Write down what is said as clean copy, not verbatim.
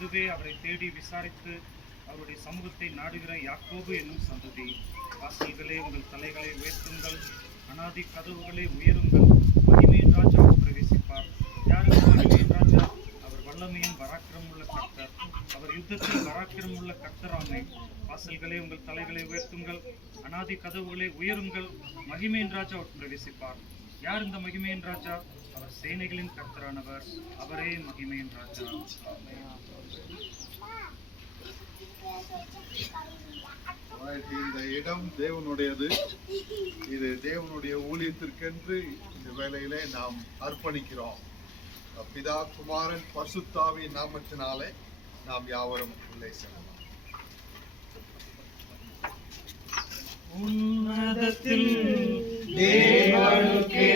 இதுவே அவரை தேடி விசாரித்து அவருடைய சமூகத்தை நாடுகிற யாக்கோபு என்னும் சந்ததி. வாசல்களே உங்கள் தலைகளை உயர்த்துங்கள், அனாதி கதவுகளே உயருங்கள், மகிமையின் ராஜா பிரவேசிப்பார். யாருக்கு மகிமையின் ராஜா? அவர் வல்லமையும் பராக்கிரமுள்ள கர்த்தர், அவர் யுத்தத்தில் பராக்கிரமுள்ள கர்த்தராமே. வாசல்களே உங்கள் தலைகளை உயர்த்துங்கள், அனாதி கதவுகளே உயருங்கள், மகிமையின் ராஜா பிரவேசிப்பார். யார் இந்த மகிமையின் ராஜா? அவர் சேனைகளின் கர்த்தரானவர், அவரே மகிமையின் ராஜா. இந்த இடம் தேவனுடையது. இது தேவனுடைய ஊழியத்திற்கென்று இந்த வேளையிலே நாம் அர்ப்பணிக்கிறோம். பிதா, குமாரன், பரிசுத்தாவியின் நாமத்தினாலே நாம் யாவரும் உள்ளே செல்லலாம். உன்னதத்தில் தேவனுக்கே